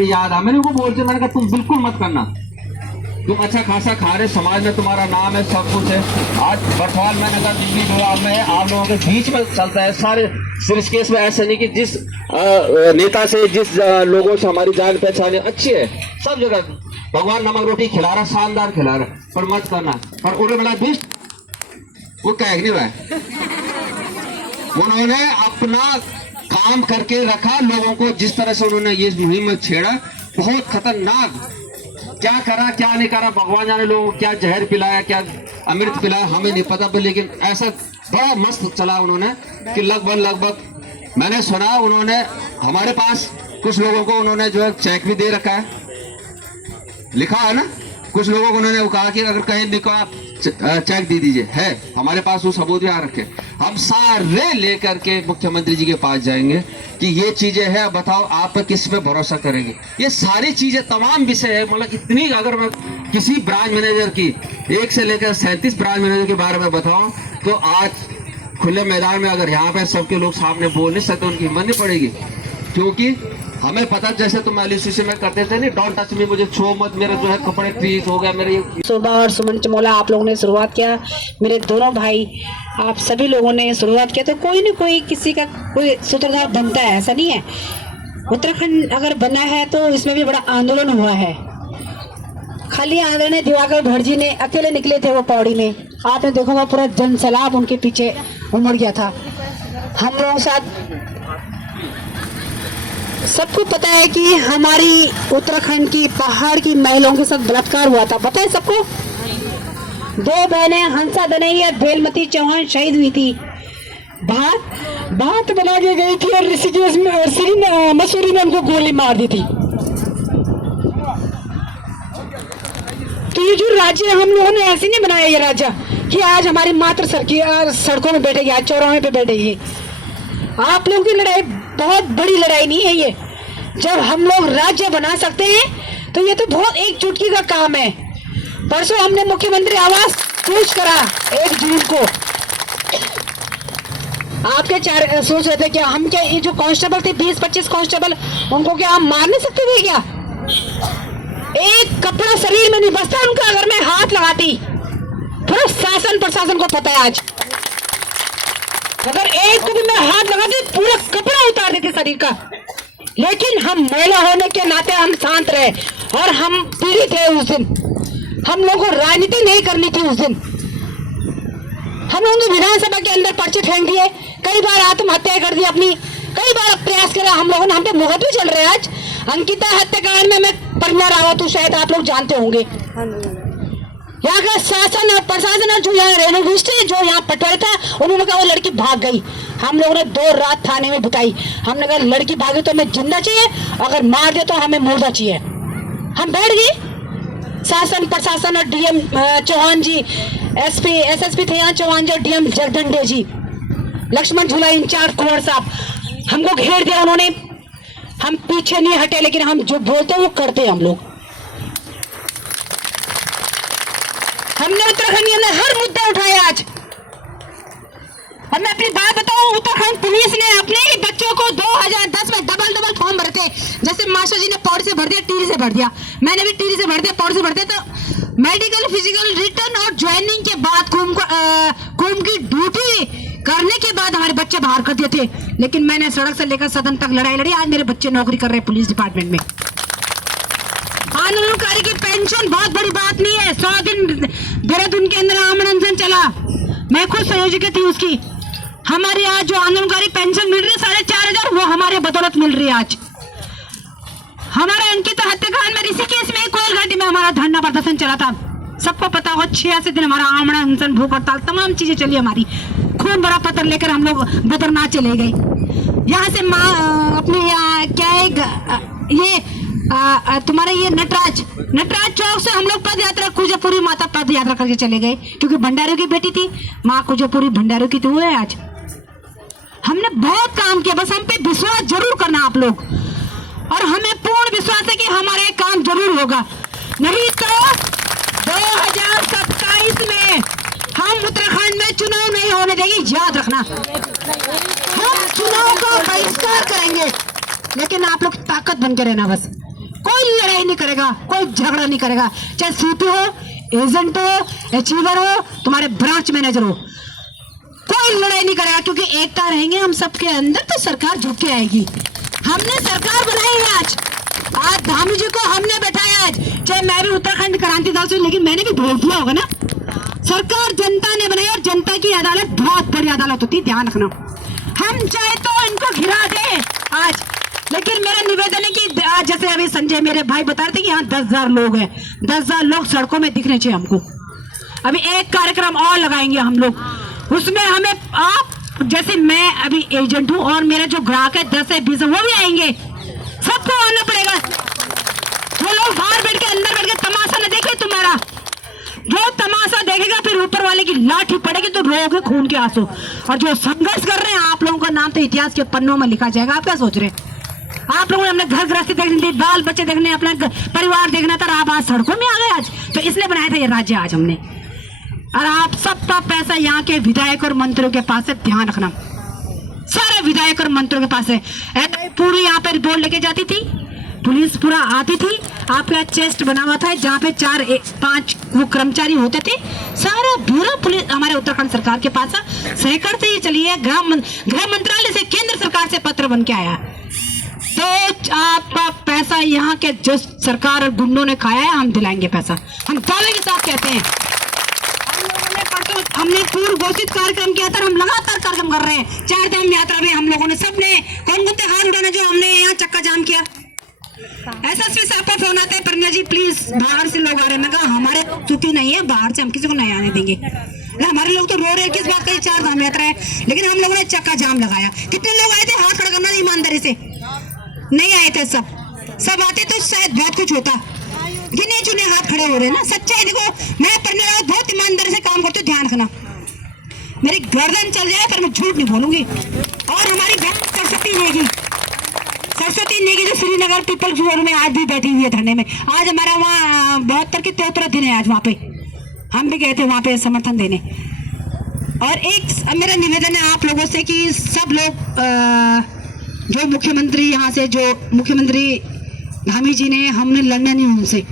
याद आ, मैंने उनको बोलते, मैंने कहा तुम बिल्कुल मत करना, तुम अच्छा खासा खा रहे, समाज में तुम्हारा नाम है, सब कुछ है। आज बरसवाल में नगर बिजली विभाग में आप लोगों के बीच में चलता है सारे केस में। ऐसा नहीं कि जिस नेता से, जिस लोगों से हमारी जान पहचान अच्छी है, सब जगह भगवान नमक रोटी खिला रहा, शानदार खिला रहा, पर मत करना। पर उन्होंने बड़ा दुष्ट, वो कह नहीं रहा है, उन्होंने अपना काम करके रखा। लोगों को जिस तरह से उन्होंने ये मुहिम में छेड़ा, बहुत खतरनाक, क्या करा क्या नहीं करा भगवान जाने, लोगों को क्या जहर पिलाया, क्या अमृत पिलाया, हमें नहीं पता, पर लेकिन ऐसा बड़ा मस्त चला उन्होंने कि लगभग मैंने सुना उन्होंने हमारे पास कुछ लोगों को उन्होंने जो है चेक भी दे रखा है, लिखा है ना, कुछ लोगों को उन्होंने कहा कि अगर कहीं लिखो आप चेक दे दीजिए, है हमारे पास वो सबूत यहाँ रखे। हम सारे लेकर के मुख्यमंत्री जी के पास जाएंगे कि ये चीजें हैं, बताओ आप किस पे भरोसा करेंगे। ये सारी चीजें तमाम विषय है, मतलब इतनी, अगर मैं किसी ब्रांच मैनेजर की 1 से लेकर 37 ब्रांच मैनेजर के बारे में बताऊं तो आज खुले मैदान में अगर यहाँ पे सबके लोग सामने बोल नहीं सकते, उनकी हिम्मत नहीं पड़ेगी, क्योंकि हमें पता, जैसे तुम एलसीसी में करते थे नहीं, डोंट टच मी, मुझे छो मत, मेरे जो है कपड़े फ्रीज हो गया मेरे। शोभा और सुमन चमोला आप लोगों ने शुरुआत किया, मेरे दोनों भाई आप सभी लोगों ने शुरुआत किया, तो कोई न कोई किसी का कोई सूत्रधार बनता है, ऐसा नहीं है। उत्तराखंड अगर बना है तो इसमें भी बड़ा आंदोलन हुआ है, खाली आंदोलन है। दिवाकर भटजी ने अकेले निकले थे वो पौड़ी में, आपने देखो वो पूरा जन सैलाब उनके पीछे उमड़ गया था। हम लोगों के साथ सबको पता है कि हमारी उत्तराखंड की पहाड़ की महिलाओं के साथ बलात्कार हुआ था, पता है सबको। 2 बहनें हंसा दनैया बेलमती चौहान शहीद हुई थी, बात बना दी गई थी और ऋषिकेश में और मसूरी में उनको गोली मार दी थी। तो ये जो राज्य हम लोगों ने ऐसे नहीं बनाया, ये राज्य कि आज हमारी मात्र सड़कों में बैठेगी, आज चौराहे पे बैठेगी। आप लोगों की लड़ाई बहुत बड़ी लड़ाई नहीं है ये, जब हम लोग राज्य बना सकते हैं तो ये तो बहुत एक चुटकी का काम है। परसों हमने मुख्यमंत्री आवास कूच करा 1 जून को। आपके 4 सोच रहे थे क्या हम, क्या ये जो कांस्टेबल थे 20-25 कांस्टेबल, उनको क्या हम मार नहीं सकते थे क्या? एक कपड़ा शरीर में नहीं बसता उनका, अगर मैं हाथ लगाती, पूरा शासन प्रशासन को पता है आज, अगर एक को भी मैं हाथ लगाती पूरा कपड़ा उतार देती शरीर का। लेकिन हम महिला होने के नाते हम शांत रहे और हम पीड़ित थे उस दिन, हम लोगों को राजनीति नहीं करनी थी उस दिन। हम लोगों ने विधानसभा के अंदर पर्चे फेंक दिए, कई बार आत्महत्या कर दी अपनी, कई बार प्रयास करा हम लोगों ने, हम पे मुकदमे चल रहे हैं आज। अंकिता हत्याकांड में मैं परिणा रावत हूँ, शायद आप लोग जानते होंगे। यहाँ का शासन और प्रशासन, जो यहाँ रेणुगुष्टी, जो यहाँ पटवारी था, उन्होंने कहा वो लड़की भाग गई। हम लोगों ने 2 रात थाने में बिताई, हमने कहा लड़की भागी तो हमें जिंदा चाहिए, अगर मार दे तो हमें मुर्दा चाहिए। हम बैठ गए, शासन प्रशासन और डीएम चौहान जी, एसपी एसएसपी थे यहाँ चौहान जी और डीएम जगदंडे जी, लक्ष्मण झूला इंचार्ज कुंवर साहब, हमको घेर दिया उन्होंने। हम पीछे नहीं हटे, लेकिन हम जो बोलते हैं वो करते हैं हम लोग। हमने उत्तराखंड के अंदर हर मुद्दा उठाया आज। और मैं अपनी बात बताऊं, उत्तराखंड पुलिस ने अपने ही बच्चों को 2010 में डबल फॉर्म भरे थे। जैसे मास्टर जी ने पौड़ी से भर दिया, टीरी से भर दिया, मैंने भी टीरी से भर दिया, पौड़ी से भर दिया। तो मेडिकल, फिजिकल, रिटर्न और ज्वाइनिंग के बाद कुंभ की ड्यूटी करने के बाद हमारे बच्चे बाहर कर दिए थे। लेकिन मैंने सड़क से लेकर सदन तक लड़ाई लड़ी, आज मेरे बच्चे नौकरी कर रहे हैं पुलिस डिपार्टमेंट में। आंदोलनकारी की पेंशन बहुत बड़ी बात नहीं है, 100 दिन देहरादून के अंदर आमरण चला, मैं खुद संयोजक थी उसकी। हमारे आज जो आंदोलनकारी पेंशन मिल रही है 4,500, वो हमारे बदौलत मिल रही है आज। हमारे अंकिता हत्याकांड में ऋषिकेश में कोयल घाटी में हमारा धरना प्रदर्शन चला था, सबको पता होगा। 86 दिन हमारा आमरण अनशन, भूख हड़ताल, तमाम चीजें चली हमारी। खून भरा पत्र लेकर हम लोग बद्रीनाथ चले गए। यहाँ से अपने क्या है ये तुम्हारे ये नटराज चौक से हम लोग पद यात्रा कुजापुरी माता पद यात्रा करके चले गए, क्योंकि भंडारियों की बेटी थी माँ कुजापुरी, भंडारियों की तो हुए आज। हमने बहुत काम किया, बस हम पे विश्वास जरूर करना आप लोग, और हमें पूर्ण विश्वास है कि हमारा काम जरूर होगा। नहीं तो 2027 में हम उत्तराखंड में चुनाव नहीं होने देंगे, याद रखना। हम चुनाव का बहिष्कार करेंगे, लेकिन आप लोग ताकत बन के रहना बस। लड़ाई नहीं करेगा, कोई झगड़ा नहीं करेगा, चाहे सीपी हो, एजेंट हो, अचीवर हो, तुम्हारे ब्रांच मैनेजर हो, कोई लड़ाई नहीं करेगा, क्योंकि एकता रहेंगे हम सबके अंदर तो सरकार झुक के आएगी। हमने सरकार बनाई है आज धामी जी को हमने बैठाया आज, चाहे मैं भी उत्तराखंड क्रांति दल से, लेकिन मैंने भी वोट दिया होगा ना। सरकार जनता ने बनाई और जनता की अदालत बहुत बड़ी अदालत होती है, ध्यान रखना। हम चाहे तो इनको घिरा दे आज, लेकिन मेरा निवेदन है कि आज जैसे अभी संजय मेरे भाई बता रहे थे कि यहाँ 10,000 लोग हैं, 10,000 लोग सड़कों में दिखने चाहिए हमको। अभी एक कार्यक्रम और लगाएंगे हम लोग, उसमें हमें आप जैसे मैं अभी एजेंट हूँ और मेरा जो ग्राहक है 10 है 20 है वो भी आएंगे, सबको आना पड़ेगा। वो लोग बाहर बैठ के अंदर बैठ के तमाशा न देखे तुम्हारा, जो तमाशा देखेगा फिर ऊपर वाले की लाठी पड़ेगी तो रोगे खून के आंसू। और जो संघर्ष कर रहे हैं आप लोगों का नाम तो इतिहास के पन्नों में लिखा जाएगा। आप क्या सोच रहे हैं? आप लोगों ने अपने घर गृहस्थी देखनी थी, बाल बच्चे देखने, अपना परिवार देखना था, आप आज सड़कों में आ गए आज, तो इसलिए बनाया था ये राज्य आज हमने। और आप सबका पैसा यहाँ के विधायक और मंत्रियों के पास है, ध्यान रखना, सारे विधायक और मंत्रियों के पास है। पूरी यहाँ पे रिपोर्ट लेके जाती थी, पुलिस पूरा आती थी, आपका चेस्ट बना हुआ था जहाँ पे 4-5 वो कर्मचारी होते थे, सारा ब्यूरो पुलिस हमारे उत्तराखंड सरकार के पास है। सहकर से ये चलिए, गृह मंत्रालय से केंद्र सरकार से पत्र बन के आया, तो आपका पैसा यहाँ के जो सरकार और गुंडों ने खाया है हम दिलाएंगे पैसा, हम दावे के साथ कहते हैं। हमने पूर्व घोषित कार्यक्रम किया था, हम लगातार कार्यक्रम कर रहे हैं। 4 धाम यात्रा में हम लोगों ने सबने कौन कौन से हाथ उठाने जो हमने यहाँ चक्का जाम किया। एसएसपी साहब का फोन आता है, परिणा जी प्लीज बाहर से लोग आ रहे हैं। मैं कहा हमारे छुट्टी नहीं है, बाहर से हम किसी को नहीं आने देंगे। हमारे लोग तो रो रहे हैं किस बात का, 4 धाम यात्रा है, लेकिन हम लोगों ने चक्का जाम लगाया। कितने लोग आए थे हाथ खड़ा करना, ईमानदारी से नहीं आए थे, सब आते तो शायद बहुत कुछ होता, गिने चुने हाथ खड़े हो रहे हैं ना। सच्चाई देखो, मैं परिणा बहुत ईमानदारी से काम करती हूँ, ध्यान रखना, मेरी गर्दन चल जाए पर मैं झूठ नहीं बोलूंगी। और हमारी बहन सरस्वती नेगी जो श्रीनगर पीपल जोर में आज भी बैठी हुई है धरने में। आज हमारा वहाँ 72 के 73 दिन है आज, वहाँ पे हम भी गए थे वहाँ पे समर्थन देने। और एक मेरा निवेदन है आप लोगों से कि सब लोग जो मुख्यमंत्री यहाँ से जो मुख्यमंत्री धामी जी ने, हमने लड़ना नहीं उनसे,